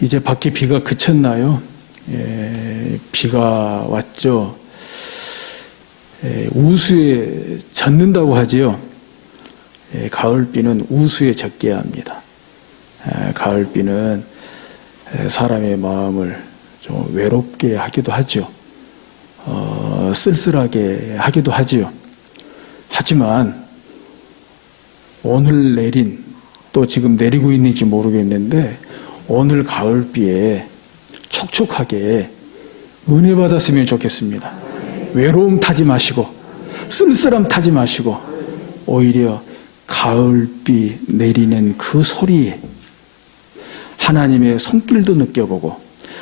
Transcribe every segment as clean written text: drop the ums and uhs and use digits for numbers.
이제 밖에 비가 그쳤나요? 비가 왔죠. 우수에 젖는다고 하지요. 가을비는 우수에 젖게 합니다. 가을비는 사람의 마음을 좀 외롭게 하기도 하죠. 쓸쓸하게 하기도 하지요. 하지만 오늘 내린, 또 지금 내리고 있는지 모르겠는데 오늘 가을비에 촉촉하게 은혜 받았으면 좋겠습니다. 외로움 타지 마시고 쓸쓸함 타지 마시고 오히려 가을비 내리는 그 소리에 하나님의 손길도 느껴보고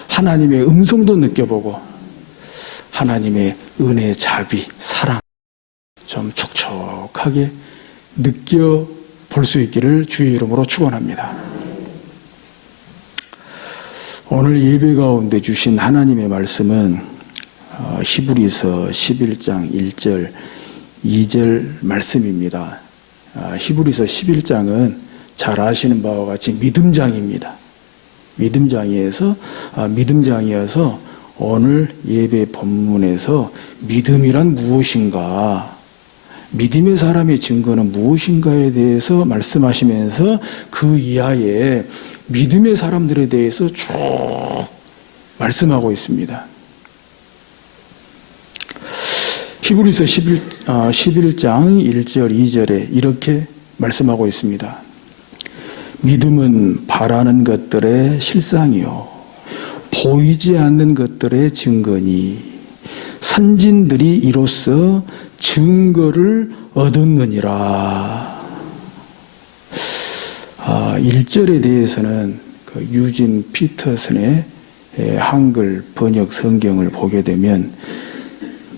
하나님의 음성도 느껴보고 하나님의 은혜, 자비, 사랑 좀 촉촉하게 느껴볼 수 있기를 주의 이름으로 축원합니다. 오늘 예배 가운데 주신 하나님의 말씀은 히브리서 11장 1절 2절 말씀입니다. 히브리서 11장은 잘 아시는 바와 같이 믿음장입니다. 믿음장이어서 오늘 예배 본문에서 믿음이란 무엇인가, 믿음의 사람의 증거는 무엇인가에 대해서 말씀하시면서 그 이하에 믿음의 사람들에 대해서 쭉 말씀하고 있습니다. 히브리서 11장 1절 2절에 이렇게 말씀하고 있습니다. 믿음은 바라는 것들의 실상이요 보이지 않는 것들의 증거니 선진들이 이로써 증거를 얻었느니라. 1절에 대해서는 그 유진 피터슨의 한글 번역 성경을 보게 되면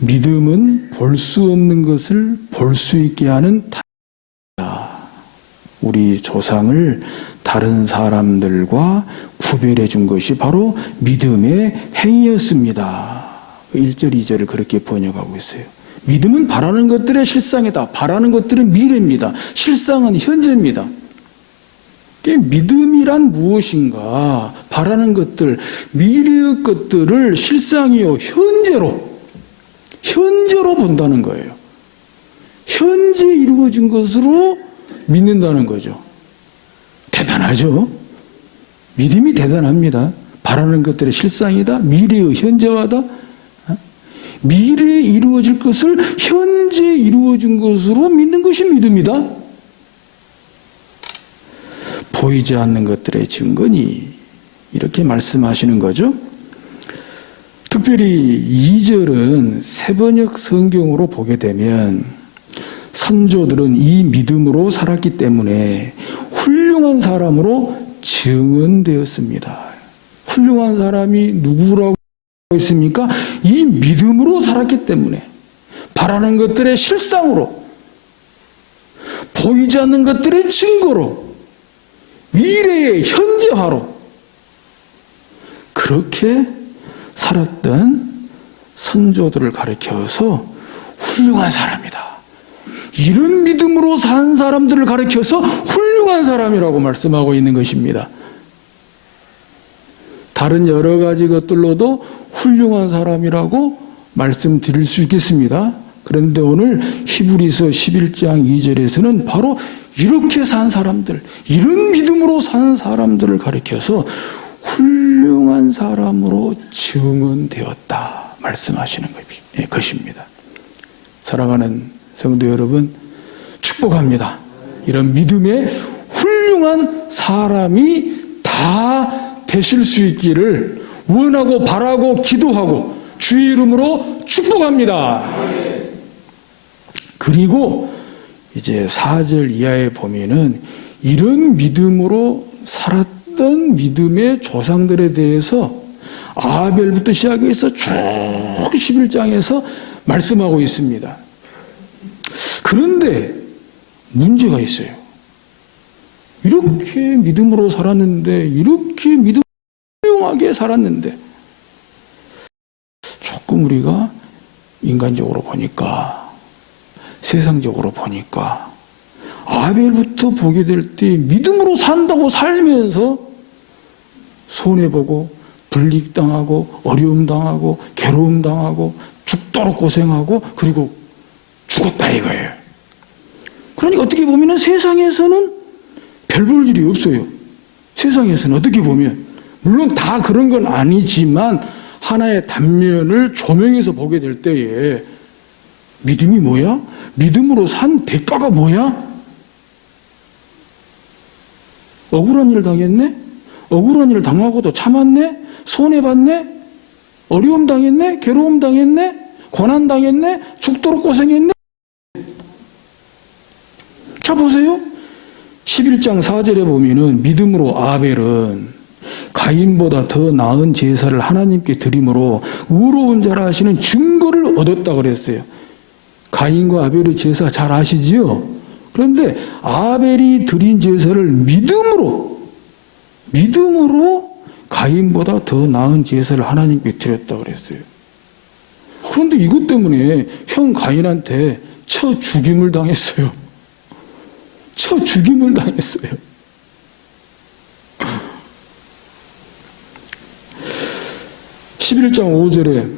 믿음은 볼 수 없는 것을 볼 수 있게 하는 다이다. 우리 조상을 다른 사람들과 구별해 준 것이 바로 믿음의 행위였습니다. 1절, 2절을 그렇게 번역하고 있어요. 믿음은 바라는 것들의 실상이다. 바라는 것들은 미래입니다. 실상은 현재입니다. 믿음이란 무엇인가? 바라는 것들, 미래의 것들을 실상이요 현재로 본다는 거예요. 현재 이루어진 것으로 믿는다는 거죠. 대단하죠? 믿음이 대단합니다. 바라는 것들의 실상이다. 미래의 현재화다. 미래에 이루어질 것을 현재 이루어진 것으로 믿는 것이 믿음이다. 보이지 않는 것들의 증거니 이렇게 말씀하시는 거죠. 특별히 2절은 새번역 성경으로 보게 되면 선조들은 이 믿음으로 살았기 때문에 훌륭한 사람으로 증언되었습니다. 훌륭한 사람이 누구라고 있습니까? 이 믿음으로 살았기 때문에 바라는 것들의 실상으로 보이지 않는 것들의 증거로 미래의 현재화로 그렇게 살았던 선조들을 가리켜서 훌륭한 사람이다. 이런 믿음으로 산 사람들을 가리켜서 훌륭한 사람이라고 말씀하고 있는 것입니다. 다른 여러 가지 것들로도 훌륭한 사람이라고 말씀드릴 수 있겠습니다. 그런데 오늘 히브리서 11장 2절에서는 바로 이렇게 산 사람들, 이런 믿음으로 산 사람들을 가리켜서 훌륭한 사람으로 증언되었다 말씀하시는 것입니다. 사랑하는 성도 여러분, 축복합니다. 이런 믿음의 훌륭한 사람이 다 되실 수 있기를 원하고 바라고 기도하고 주의 이름으로 축복합니다. 그리고 이제 4절 이하에 보면은 이런 믿음으로 살았던 믿음의 조상들에 대해서 아벨부터 시작해서 쭉 11장에서 말씀하고 있습니다. 그런데 문제가 있어요. 이렇게 믿음으로 살았는데, 이렇게 믿음 훌륭하게 살았는데 조금 우리가 인간적으로 보니까, 세상적으로 보니까 아벨부터 보게 될 때 믿음으로 산다고 살면서 손해보고 불이익당하고 어려움당하고 괴로움당하고 죽도록 고생하고 그리고 죽었다 이거예요. 그러니까 어떻게 보면 세상에서는 별 볼 일이 없어요. 세상에서는 어떻게 보면 물론 다 그런 건 아니지만 하나의 단면을 조명해서 보게 될 때에 믿음이 뭐야? 믿음으로 산 대가가 뭐야? 억울한 일 당했네? 억울한 일 당하고도 참았네? 손해봤네? 어려움 당했네? 괴로움 당했네? 고난 당했네? 죽도록 고생했네? 자 보세요. 11장 4절에 보면은 믿음으로 아벨은 가인보다 더 나은 제사를 하나님께 드림으로 의로운 자라 하시는 증거를 얻었다 그랬어요. 가인과 아벨의 제사 잘 아시지요? 그런데 아벨이 드린 제사를 믿음으로 가인보다 더 나은 제사를 하나님께 드렸다 그랬어요. 그런데 이것 때문에 형 가인한테 쳐 죽임을 당했어요. 쳐 죽임을 당했어요. (11장 5절에)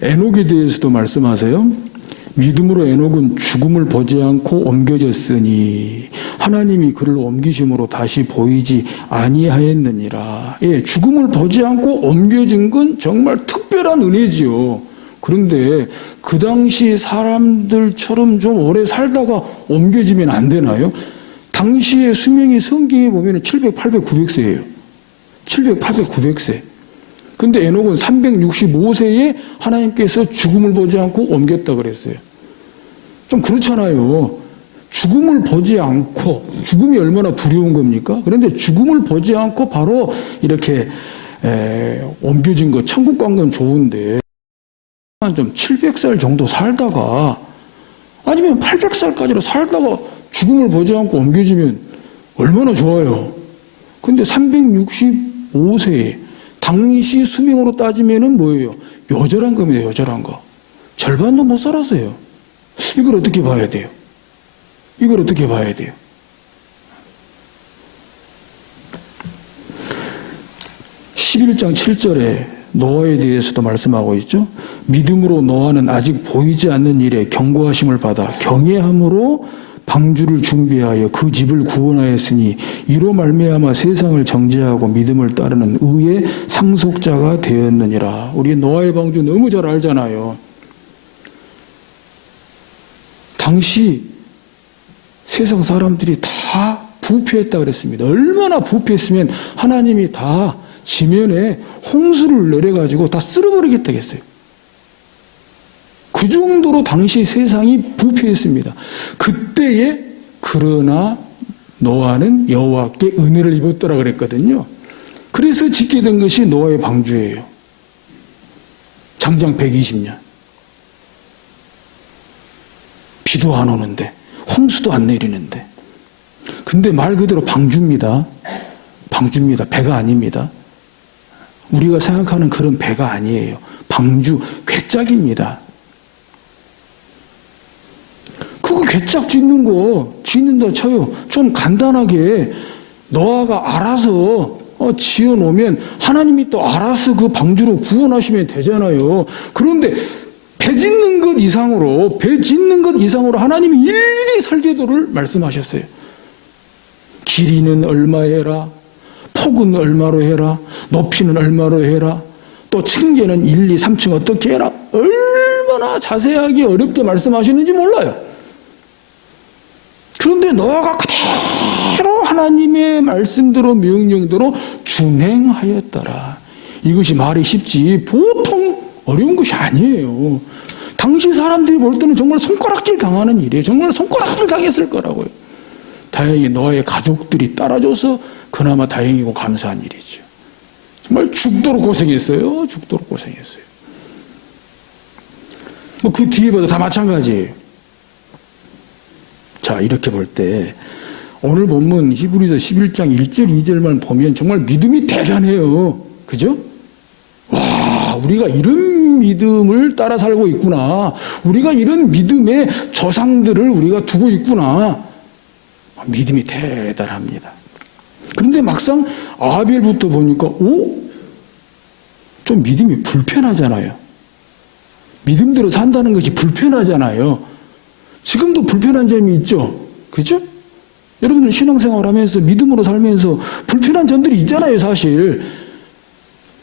에녹에 대해서도 말씀하세요. 믿음으로 에녹은 죽음을 보지 않고 옮겨졌으니 하나님이 그를 옮기심으로 다시 보이지 아니하였느니라. 예, 죽음을 보지 않고 옮겨진 건 정말 특별한 은혜지요. 그런데 그 당시 사람들처럼 좀 오래 살다가 옮겨지면 안 되나요? 당시의 수명이 성경에 보면 700, 800, 900세예요. 700, 800, 900세. 근데 에녹은 365세에 하나님께서 죽음을 보지 않고 옮겼다 그랬어요. 좀 그렇잖아요. 죽음을 보지 않고, 죽음이 얼마나 두려운 겁니까? 그런데 죽음을 보지 않고 바로 이렇게 옮겨진 거, 천국 간 건 좋은데 좀 700살 정도 살다가 아니면 800살까지로 살다가 죽음을 보지 않고 옮겨지면 얼마나 좋아요. 근데 365세에 당시 수명으로 따지면은 뭐예요? 요절한 겁니다. 요절한 거. 절반도 못 살았어요. 이걸 어떻게 봐야 돼요? 이걸 어떻게 봐야 돼요? (11장 7절에) 노아에 대해서도 말씀하고 있죠. 믿음으로 노아는 아직 보이지 않는 일에 경고하심을 받아 경외함으로 방주를 준비하여 그 집을 구원하였으니 이로 말미암아 세상을 정죄하고 믿음을 따르는 의의 상속자가 되었느니라. 우리 노아의 방주 너무 잘 알잖아요. 당시 세상 사람들이 다 부패했다 그랬습니다. 얼마나 부패했으면 하나님이 다 지면에 홍수를 내려가지고 다 쓸어버리겠다 했어요. 그 정도로 당시 세상이 부패했습니다. 그때에 그러나 노아는 여호와께 은혜를 입었더라 그랬거든요. 그래서 짓게 된 것이 노아의 방주예요. 장장 120년. 비도 안 오는데 홍수도 안 내리는데 근데 말 그대로 방주입니다. 방주입니다. 배가 아닙니다. 우리가 생각하는 그런 배가 아니에요. 방주, 궤짝입니다. 그거 궤짝 짓는 거 짓는다 쳐요. 좀 간단하게 노아가 알아서 지어놓으면 하나님이 또 알아서 그 방주로 구원하시면 되잖아요. 그런데 배 짓는 것 이상으로 하나님이 일일이 설계도를 말씀하셨어요. 길이는 얼마 해라, 폭은 얼마로 해라, 높이는 얼마로 해라, 또 층계는 1, 2, 3층 어떻게 해라. 얼마나 자세하게 어렵게 말씀하시는지 몰라요. 그런데 노아가 그대로 하나님의 말씀대로 명령대로 준행하였더라. 이것이 말이 쉽지 보통 어려운 것이 아니에요. 당시 사람들이 볼 때는 정말 손가락질 당하는 일이에요. 정말 손가락질 당했을 거라고요. 다행히 노아의 가족들이 따라줘서 그나마 다행이고 감사한 일이죠. 정말 죽도록 고생했어요. 죽도록 고생했어요. 뭐 그 뒤에 봐도 다 마찬가지예요. 자, 이렇게 볼 때 오늘 본문 히브리서 11장 1절 2절만 보면 정말 믿음이 대단해요. 그죠? 와, 우리가 이런 믿음을 따라 살고 있구나. 우리가 이런 믿음의 조상들을 우리가 두고 있구나. 믿음이 대단합니다. 그런데 막상 아벨부터 보니까 좀 믿음이 불편하잖아요. 믿음대로 산다는 것이 불편하잖아요. 지금도 불편한 점이 있죠. 그죠? 여러분들 신앙생활 하면서 믿음으로 살면서 불편한 점들이 있잖아요, 사실.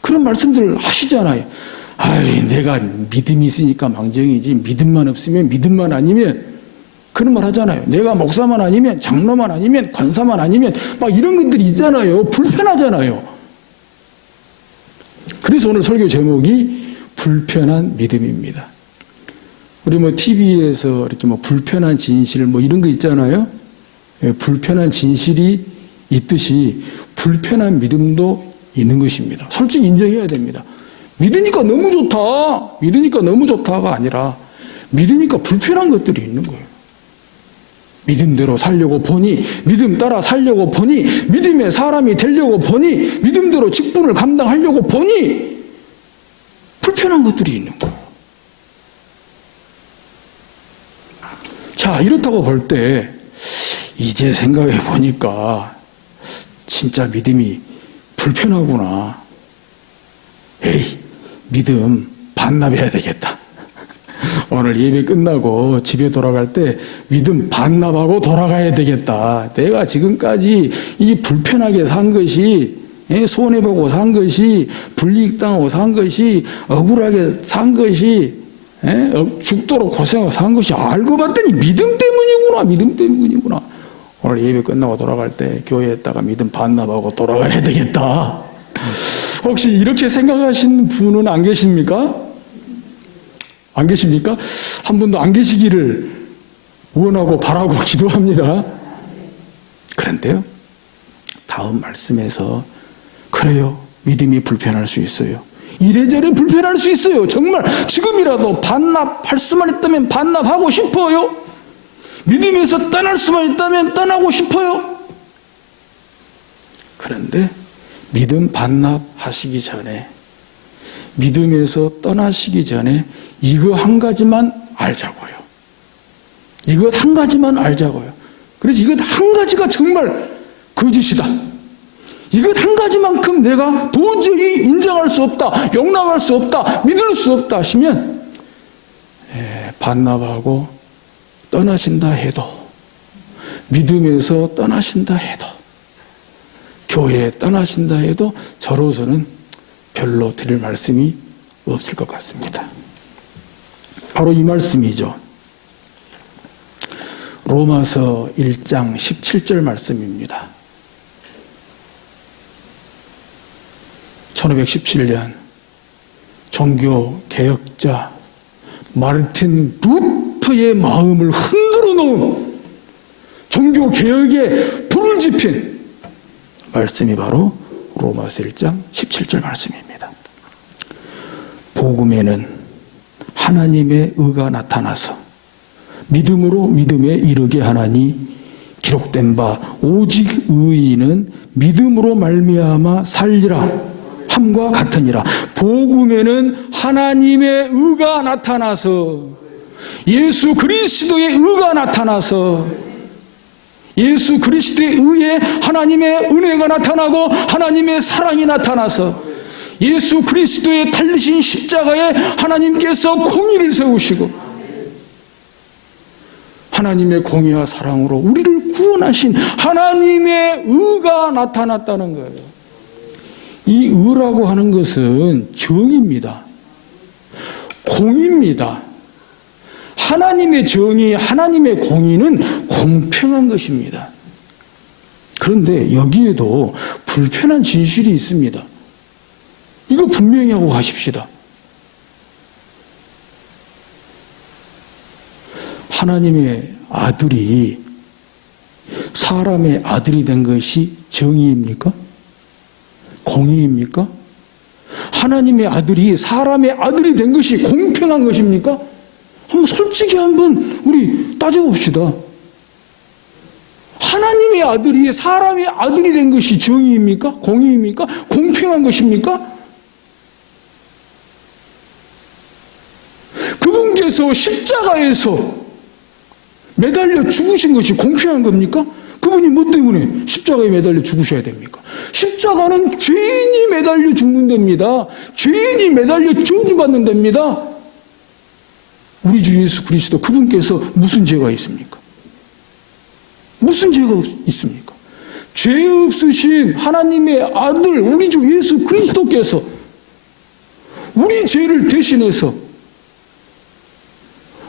그런 말씀들 하시잖아요. 내가 믿음이 있으니까 망정이지, 믿음만 없으면, 믿음만 아니면, 그런 말 하잖아요. 내가 목사만 아니면, 장로만 아니면, 권사만 아니면, 막 이런 것들이 있잖아요. 불편하잖아요. 그래서 오늘 설교 제목이 불편한 믿음입니다. 우리 TV에서 이렇게 불편한 진실 이런 거 있잖아요. 불편한 진실이 있듯이 불편한 믿음도 있는 것입니다. 솔직히 인정해야 됩니다. 믿으니까 너무 좋다. 믿으니까 너무 좋다가 아니라 믿으니까 불편한 것들이 있는 거예요. 믿음대로 살려고 보니, 믿음 따라 살려고 보니, 믿음의 사람이 되려고 보니, 믿음대로 직분을 감당하려고 보니 불편한 것들이 있는 거예요. 자, 이렇다고 볼 때 이제 생각해 보니까 진짜 믿음이 불편하구나. 믿음 반납해야 되겠다. 오늘 예배 끝나고 집에 돌아갈 때 믿음 반납하고 돌아가야 되겠다. 내가 지금까지 이 불편하게 산 것이, 손해보고 산 것이, 불이익당하고 산 것이, 억울하게 산 것이, 죽도록 고생하고 산 것이 알고 봤더니 믿음 때문이구나. 오늘 예배 끝나고 돌아갈 때 교회에다가 믿음 반납하고 돌아가야 되겠다. 혹시 이렇게 생각하신 분은 안 계십니까? 안 계십니까? 한 분도 안 계시기를 원하고 바라고 기도합니다. 그런데요, 다음 말씀에서 그래요, 믿음이 불편할 수 있어요. 이래저래 불편할 수 있어요. 정말 지금이라도 반납할 수만 있다면 반납하고 싶어요. 믿음에서 떠날 수만 있다면 떠나고 싶어요. 그런데 믿음 반납하시기 전에, 믿음에서 떠나시기 전에 이거 한 가지만 알자고요. 이것 한 가지만 알자고요. 그래서 이것 한 가지가 정말 거짓이다. 이것 한 가지만큼 내가 도저히 인정할 수 없다, 용납할 수 없다, 믿을 수 없다 하시면 반납하고 떠나신다 해도, 믿음에서 떠나신다 해도, 교회에 떠나신다 해도 저로서는 별로 드릴 말씀이 없을 것 같습니다. 바로 이 말씀이죠. 로마서 1장 17절 말씀입니다. 1517년 종교 개혁자 마르틴 루터의 마음을 흔들어 놓은, 종교 개혁에 불을 지핀 말씀이 바로 로마서 1장 17절 말씀입니다. 복음에는 하나님의 의가 나타나서 믿음으로 믿음에 이르게 하나니 기록된 바 오직 의인은 믿음으로 말미암아 살리라 함과 같으니라. 복음에는 하나님의 의가 나타나서, 예수 그리스도의 의가 나타나서, 예수 그리스도의 의에 하나님의 은혜가 나타나고 하나님의 사랑이 나타나서, 예수 그리스도의 달리신 십자가에 하나님께서 공의를 세우시고 하나님의 공의와 사랑으로 우리를 구원하신 하나님의 의가 나타났다는 거예요. 이 의라고 하는 것은 정의입니다. 공의입니다. 하나님의 정의, 하나님의 공의는 공평한 것입니다. 그런데 여기에도 불편한 진실이 있습니다. 이거 분명히 하고 가십시다. 하나님의 아들이 사람의 아들이 된 것이 정의입니까? 공의입니까? 하나님의 아들이 사람의 아들이 된 것이 공평한 것입니까? 솔직히 한번 우리 따져봅시다. 하나님의 아들이 사람의 아들이 된 것이 정의입니까? 공의입니까? 공평한 것입니까? 그분께서 십자가에서 매달려 죽으신 것이 공평한 겁니까? 그분이 뭐 때문에 십자가에 매달려 죽으셔야 됩니까? 십자가는 죄인이 매달려 죽는 데입니다. 죄인이 매달려 저주받는 데입니다. 우리 주 예수 그리스도 그분께서 무슨 죄가 있습니까? 무슨 죄가 있습니까? 죄 없으신 하나님의 아들 우리 주 예수 그리스도께서 우리 죄를 대신해서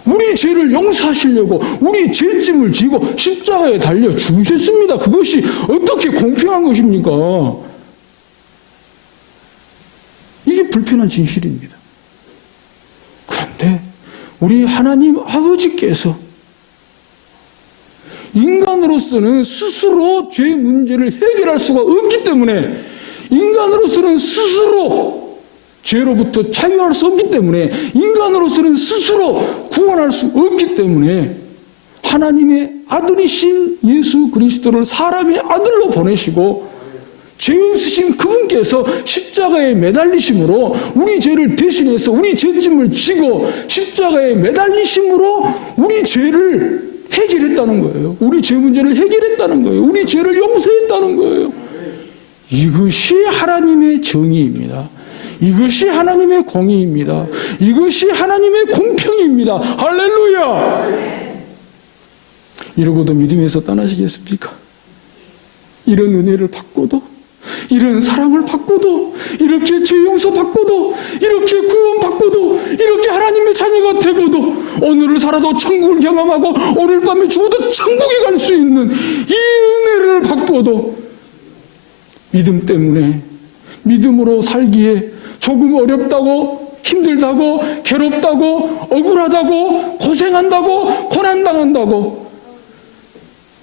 우리 죄를 용서하시려고 우리 죄짐을 지고 십자가에 달려 죽으셨습니다. 그것이 어떻게 공평한 것입니까? 이게 불편한 진실입니다. 그런데 우리 하나님 아버지께서 인간으로서는 스스로 죄 문제를 해결할 수가 없기 때문에 인간으로서는 스스로 죄로부터 자유할 수 없기 때문에 인간으로서는 스스로 구원할 수 없기 때문에 하나님의 아들이신 예수 그리스도를 사람의 아들로 보내시고 죄 없으신 그분께서 십자가에 매달리심으로 우리 죄를 대신해서 우리 죄짐을 지고 십자가에 매달리심으로 우리 죄를 해결했다는 거예요. 우리 죄 문제를 해결했다는 거예요. 우리 죄를 용서했다는 거예요. 이것이 하나님의 정의입니다. 이것이 하나님의 공의입니다. 이것이 하나님의 공평입니다. 할렐루야! 이러고도 믿음에서 떠나시겠습니까? 이런 은혜를 받고도, 이런 사랑을 받고도, 이렇게 죄 용서 받고도, 이렇게 구원 받고도, 이렇게 하나님의 자녀가 되고도, 오늘을 살아도 천국을 경험하고 오늘 밤에 죽어도 천국에 갈 수 있는 이 은혜를 받고도 믿음 때문에 믿음으로 살기에 조금 어렵다고 힘들다고 괴롭다고 억울하다고 고생한다고 고난당한다고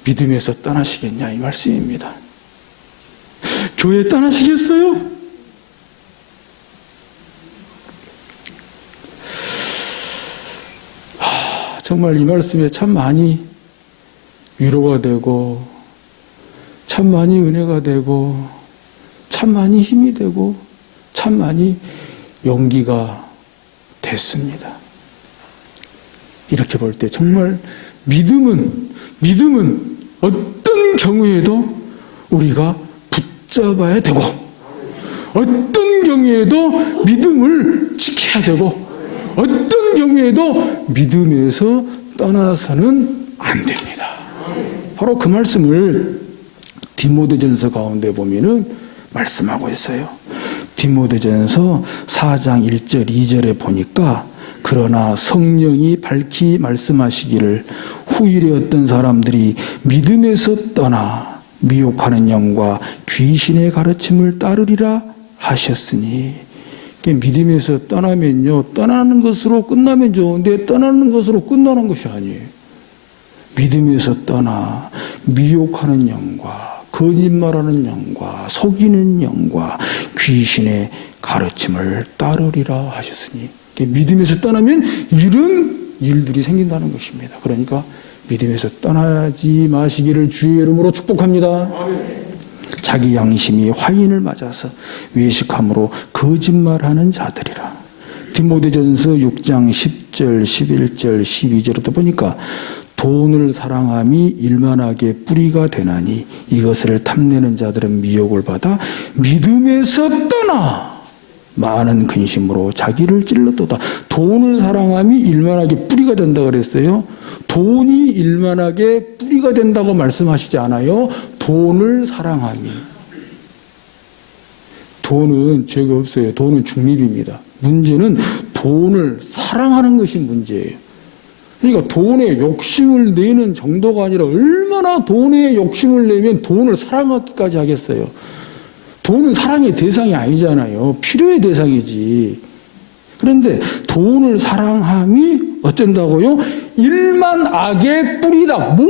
믿음에서 떠나시겠냐 이 말씀입니다. 교회 떠나시겠어요? 정말 이 말씀에 참 많이 위로가 되고 참 많이 은혜가 되고 참 많이 힘이 되고 참 많이 용기가 됐습니다. 이렇게 볼 때 정말 믿음은 어떤 경우에도 우리가 붙잡아야 되고 어떤 경우에도 믿음을 지켜야 되고 어떤 경우에도 믿음에서 떠나서는 안 됩니다. 바로 그 말씀을 디모데전서 가운데 보면은 말씀하고 있어요. 디모데전서 4장 1절 2절에 보니까 그러나 성령이 밝히 말씀하시기를 후일에 어떤 사람들이 믿음에서 떠나 미혹하는 영과 귀신의 가르침을 따르리라 하셨으니 믿음에서 떠나면요 떠나는 것으로 끝나면 좋은데 떠나는 것으로 끝나는 것이 아니에요. 믿음에서 떠나 미혹하는 영과 거짓말하는 영과 속이는 영과 귀신의 가르침을 따르리라 하셨으니 믿음에서 떠나면 이런 일들이 생긴다는 것입니다. 그러니까 믿음에서 떠나지 마시기를 주의 이름으로 축복합니다. 자기 양심이 화인을 맞아서 외식함으로 거짓말하는 자들이라. 디모데전서 6장 10절 11절 12절에도 보니까 돈을 사랑함이 일만하게 뿌리가 되나니 이것을 탐내는 자들은 미혹을 받아 믿음에서 떠나 많은 근심으로 자기를 찔렀도다. 돈을 사랑함이 일만하게 뿌리가 된다 그랬어요. 돈이 일만하게 뿌리가 된다고 말씀하시지 않아요. 돈을 사랑함이. 돈은 죄가 없어요. 돈은 중립입니다. 문제는 돈을 사랑하는 것이 문제예요. 그러니까 돈에 욕심을 내는 정도가 아니라 얼마나 돈에 욕심을 내면 돈을 사랑하기까지 하겠어요. 돈은 사랑의 대상이 아니잖아요. 필요의 대상이지. 그런데 돈을 사랑함이 어쩐다고요? 일만 악의 뿌리다. 모든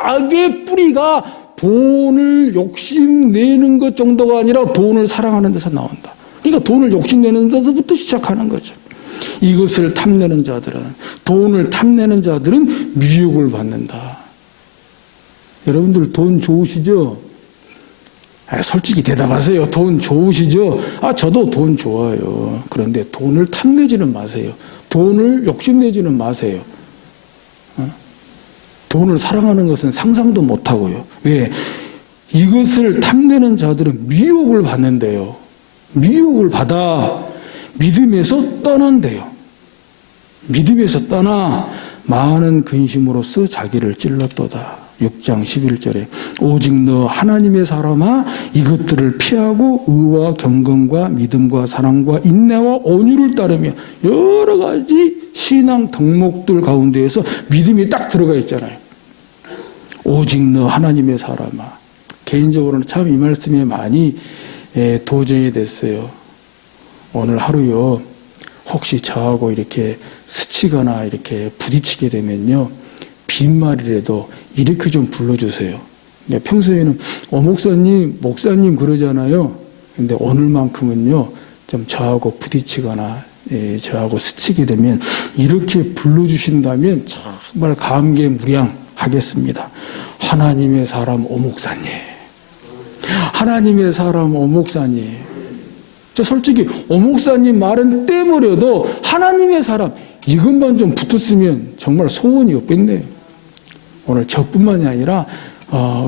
악의 뿌리가 돈을 욕심내는 것 정도가 아니라 돈을 사랑하는 데서 나온다. 그러니까 돈을 욕심내는 데서부터 시작하는 거죠. 이것을 탐내는 자들은, 돈을 탐내는 자들은 미혹을 받는다. 여러분들 돈 좋으시죠? 솔직히 대답하세요. 돈 좋으시죠? 저도 돈 좋아요. 그런데 돈을 탐내지는 마세요. 돈을 욕심내지는 마세요. 돈을 사랑하는 것은 상상도 못하고요. 왜? 이것을 탐내는 자들은 미혹을 받는데요. 미혹을 받아 믿음에서 떠난대요. 믿음에서 떠나 많은 근심으로써 자기를 찔렀도다. 6장 11절에 오직 너 하나님의 사람아 이것들을 피하고 의와 경건과 믿음과 사랑과 인내와 온유를 따르며 여러 가지 신앙 덕목들 가운데에서 믿음이 딱 들어가 있잖아요. 오직 너 하나님의 사람아. 개인적으로는 참 이 말씀에 많이 도전이 됐어요. 오늘 하루요 혹시 저하고 이렇게 스치거나 이렇게 부딪히게 되면요 빈말이라도 이렇게 좀 불러주세요. 평소에는 목사님 그러잖아요. 근데 오늘만큼은요 좀 저하고 부딪히거나 저하고 스치게 되면 이렇게 불러주신다면 정말 감개무량하겠습니다. 하나님의 사람 오목사님, 하나님의 사람 오목사님. 저 솔직히 오목사님 말은 떼버려도 하나님의 사람 이것만 좀 붙었으면 정말 소원이 없겠네요. 오늘 저뿐만이 아니라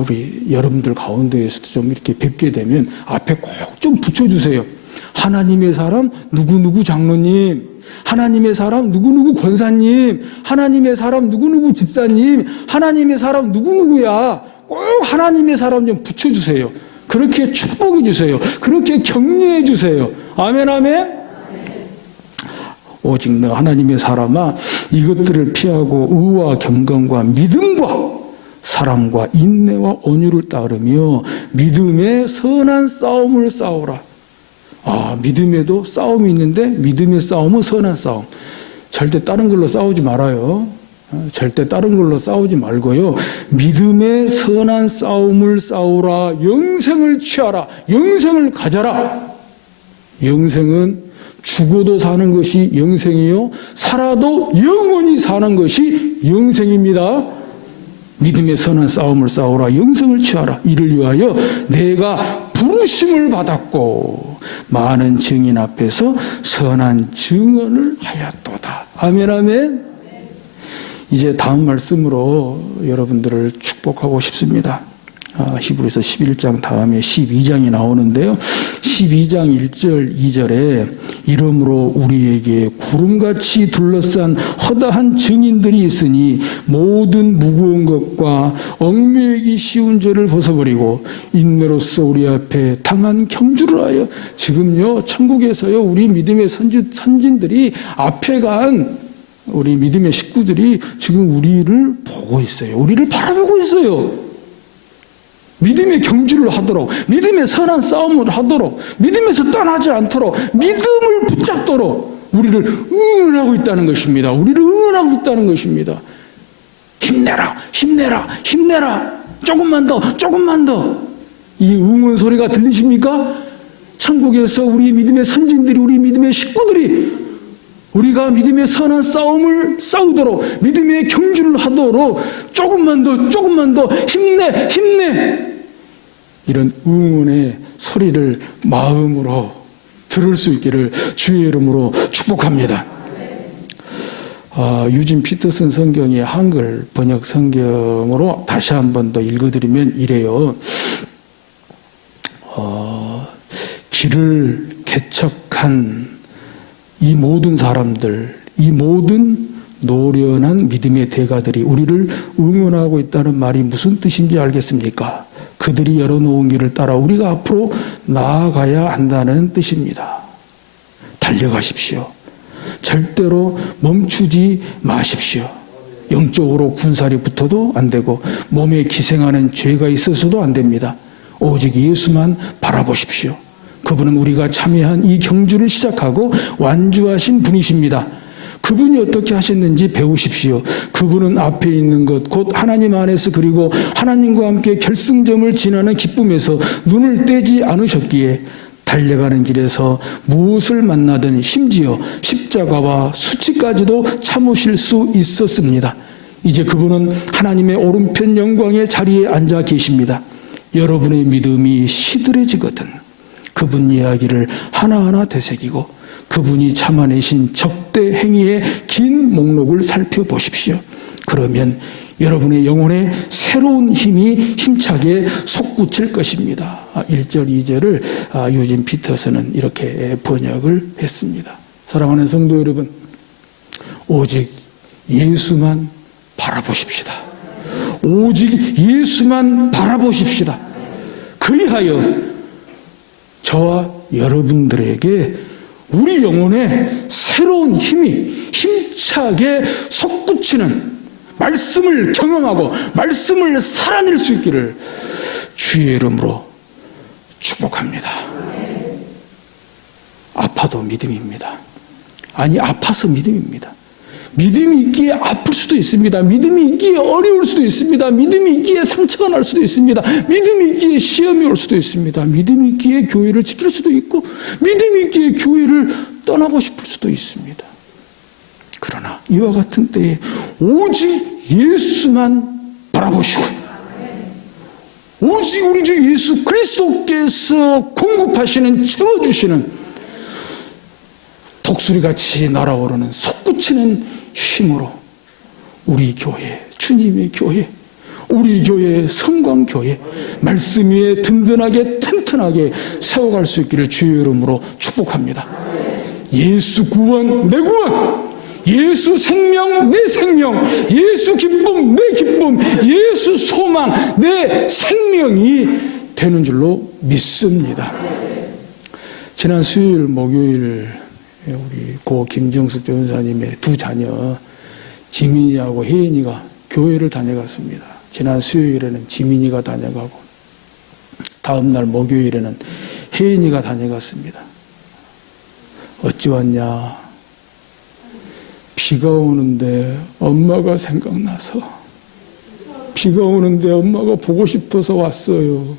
우리 여러분들 가운데에서도 좀 이렇게 뵙게 되면 앞에 꼭 좀 붙여주세요. 하나님의 사람 누구누구 장로님, 하나님의 사람 누구누구 권사님, 하나님의 사람 누구누구 집사님, 하나님의 사람 누구누구야. 꼭 하나님의 사람 좀 붙여주세요. 그렇게 축복해 주세요. 그렇게 격려해 주세요. 아멘 아멘. 오직 너 하나님의 사람아 이것들을 피하고 의와 경건과 믿음과 사랑과 인내와 온유를 따르며 믿음의 선한 싸움을 싸우라. 믿음에도 싸움이 있는데 믿음의 싸움은 선한 싸움. 절대 다른 걸로 싸우지 말아요. 절대 다른 걸로 싸우지 말고요. 믿음의 선한 싸움을 싸우라. 영생을 취하라. 영생을 가져라. 영생은 죽어도 사는 것이 영생이요 살아도 영원히 사는 것이 영생입니다. 믿음의 선한 싸움을 싸우라. 영생을 취하라. 이를 위하여 내가 부르심을 받았고 많은 증인 앞에서 선한 증언을 하였도다. 아멘 아멘. 이제 다음 말씀으로 여러분들을 축복하고 싶습니다. 히브리서 11장 다음에 12장이 나오는데요. 12장 1절 2절에 이러므로 우리에게 구름같이 둘러싼 허다한 증인들이 있으니 모든 무거운 것과 얽매이기 쉬운 죄를 벗어버리고 인내로서 우리 앞에 당한 경주를 하여. 지금요 천국에서요 우리 믿음의 선진들이 앞에 간 우리 믿음의 식구들이 지금 우리를 보고 있어요. 우리를 바라보고 있어요. 믿음의 경주를 하도록, 믿음의 선한 싸움을 하도록, 믿음에서 떠나지 않도록, 믿음을 붙잡도록 우리를 응원하고 있다는 것입니다. 우리를 응원하고 있다는 것입니다. 힘내라, 힘내라, 힘내라. 조금만 더, 조금만 더. 이 응원 소리가 들리십니까? 천국에서 우리 믿음의 선진들이, 우리 믿음의 식구들이 우리가 믿음의 선한 싸움을 싸우도록, 믿음의 경주를 하도록 조금만 더, 조금만 더 힘내, 힘내. 이런 응원의 소리를 마음으로 들을 수 있기를 주의 이름으로 축복합니다. 유진 피터슨 성경의 한글 번역 성경으로 다시 한 번 더 읽어드리면 이래요. 길을 개척한 이 모든 사람들, 이 모든 노련한 믿음의 대가들이 우리를 응원하고 있다는 말이 무슨 뜻인지 알겠습니까? 그들이 열어놓은 길을 따라 우리가 앞으로 나아가야 한다는 뜻입니다. 달려가십시오. 절대로 멈추지 마십시오. 영적으로 군살이 붙어도 안 되고 몸에 기생하는 죄가 있어서도 안 됩니다. 오직 예수만 바라보십시오. 그분은 우리가 참여한 이 경주를 시작하고 완주하신 분이십니다. 그분이 어떻게 하셨는지 배우십시오. 그분은 앞에 있는 것, 곧 하나님 안에서 그리고 하나님과 함께 결승점을 지나는 기쁨에서 눈을 떼지 않으셨기에 달려가는 길에서 무엇을 만나든 심지어 십자가와 수치까지도 참으실 수 있었습니다. 이제 그분은 하나님의 오른편 영광의 자리에 앉아 계십니다. 여러분의 믿음이 시들해지거든 그분 이야기를 하나하나 되새기고 그분이 참아내신 적대 행위의 긴 목록을 살펴보십시오. 그러면 여러분의 영혼에 새로운 힘이 힘차게 솟구칠 것입니다. 1절, 2절을 유진 피터슨은 이렇게 번역을 했습니다. 사랑하는 성도 여러분, 오직 예수만 바라보십시다. 오직 예수만 바라보십시다. 그리하여 저와 여러분들에게 우리 영혼에 새로운 힘이 힘차게 솟구치는 말씀을 경험하고 말씀을 살아낼 수 있기를 주의 이름으로 축복합니다. 아파도 믿음입니다. 아니, 아파서 믿음입니다. 믿음이 있기에 아플 수도 있습니다. 믿음이 있기에 어려울 수도 있습니다. 믿음이 있기에 상처가 날 수도 있습니다. 믿음이 있기에 시험이 올 수도 있습니다. 믿음이 있기에 교회를 지킬 수도 있고, 믿음이 있기에 교회를 떠나고 싶을 수도 있습니다. 그러나 이와 같은 때에 오직 예수만 바라보시고, 오직 우리 주 예수 그리스도께서 공급하시는, 채워주시는 독수리같이 날아오르는 솟구치는 힘으로 우리 교회, 주님의 교회, 우리 교회의 성광교회, 말씀 위에 든든하게 튼튼하게 세워갈 수 있기를 주의 이름으로 축복합니다. 예수 구원 내 구원, 예수 생명 내 생명, 예수 기쁨 내 기쁨, 예수 소망 내 생명이 되는 줄로 믿습니다. 지난 수요일 목요일 우리 고 김정숙 전사님의 두 자녀 지민이하고 혜인이가 교회를 다녀갔습니다. 지난 수요일에는 지민이가 다녀가고 다음 날 목요일에는 혜인이가 다녀갔습니다. 어찌 왔냐? 비가 오는데 엄마가 생각나서, 비가 오는데 엄마가 보고 싶어서 왔어요.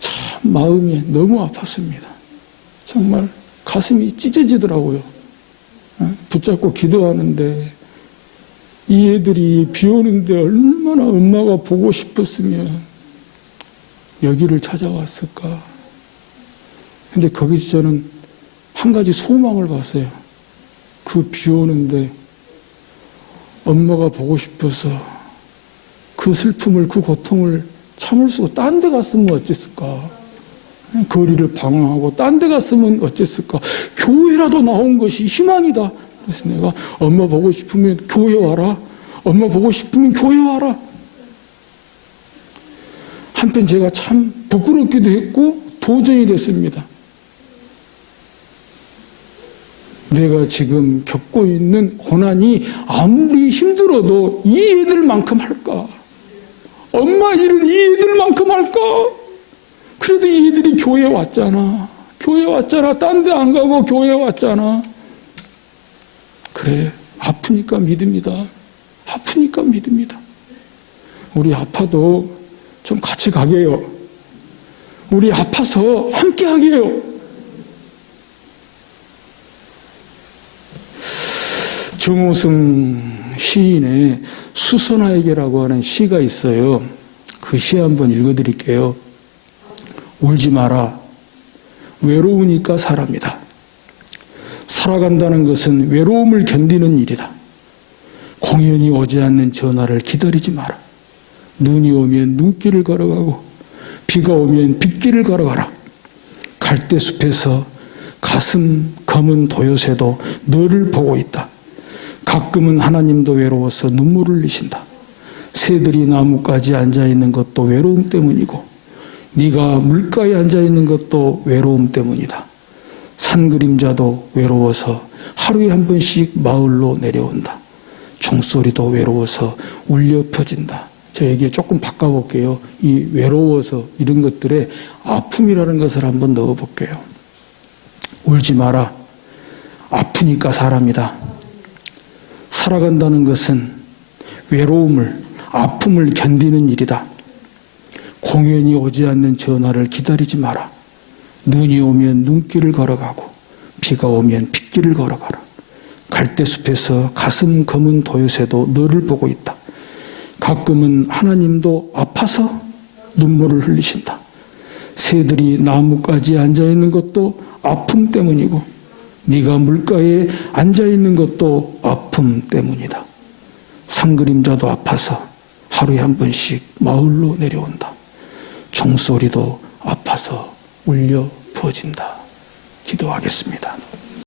참 마음이 너무 아팠습니다. 정말 가슴이 찢어지더라고요. 붙잡고 기도하는데 이 애들이 비 오는데 얼마나 엄마가 보고 싶었으면 여기를 찾아왔을까. 근데 거기서 저는 한 가지 소망을 봤어요. 그 비 오는데 엄마가 보고 싶어서 그 슬픔을, 그 고통을 참을 수가, 딴 데 갔으면 어쨌을까. 거리를 방황하고 딴 데 갔으면 어쨌을까. 교회라도 나온 것이 희망이다. 그래서 내가 엄마 보고 싶으면 교회 와라. 엄마 보고 싶으면 교회 와라. 한편 제가 참 부끄럽기도 했고 도전이 됐습니다. 내가 지금 겪고 있는 고난이 아무리 힘들어도 이 애들만큼 할까? 엄마 일은 이 애들만큼 할까? 그래도 이 애들이 교회 왔잖아. 교회 왔잖아. 딴 데 안 가고 교회 왔잖아. 그래, 아프니까 믿음이다. 아프니까 믿음이다. 우리 아파도 좀 같이 가게요. 우리 아파서 함께 하게요. 정호승 시인의 수선화에게라고 하는 시가 있어요. 그 시 한번 읽어드릴게요. 울지 마라. 외로우니까 사람이다. 살아간다는 것은 외로움을 견디는 일이다. 공연히 오지 않는 전화를 기다리지 마라. 눈이 오면 눈길을 걸어가고 비가 오면 빗길을 걸어가라. 갈대숲에서 가슴 검은 도요새도 너를 보고 있다. 가끔은 하나님도 외로워서 눈물을 흘리신다. 새들이 나뭇가지에 앉아있는 것도 외로움 때문이고 네가 물가에 앉아있는 것도 외로움 때문이다. 산 그림자도 외로워서 하루에 한 번씩 마을로 내려온다. 종소리도 외로워서 울려 퍼진다. 저 얘기 조금 바꿔볼게요. 이 외로워서 이런 것들에 아픔이라는 것을 한번 넣어볼게요. 울지 마라. 아프니까 사람이다. 살아간다는 것은 외로움을, 아픔을 견디는 일이다. 공연히 오지 않는 전화를 기다리지 마라. 눈이 오면 눈길을 걸어가고 비가 오면 빗길을 걸어가라. 갈대숲에서 가슴 검은 도요새도 너를 보고 있다. 가끔은 하나님도 아파서 눈물을 흘리신다. 새들이 나뭇가지에 앉아있는 것도 아픔 때문이고 네가 물가에 앉아있는 것도 아픔 때문이다. 산그림자도 아파서 하루에 한 번씩 마을로 내려온다. 종소리도 아파서 울려 퍼진다. 기도하겠습니다.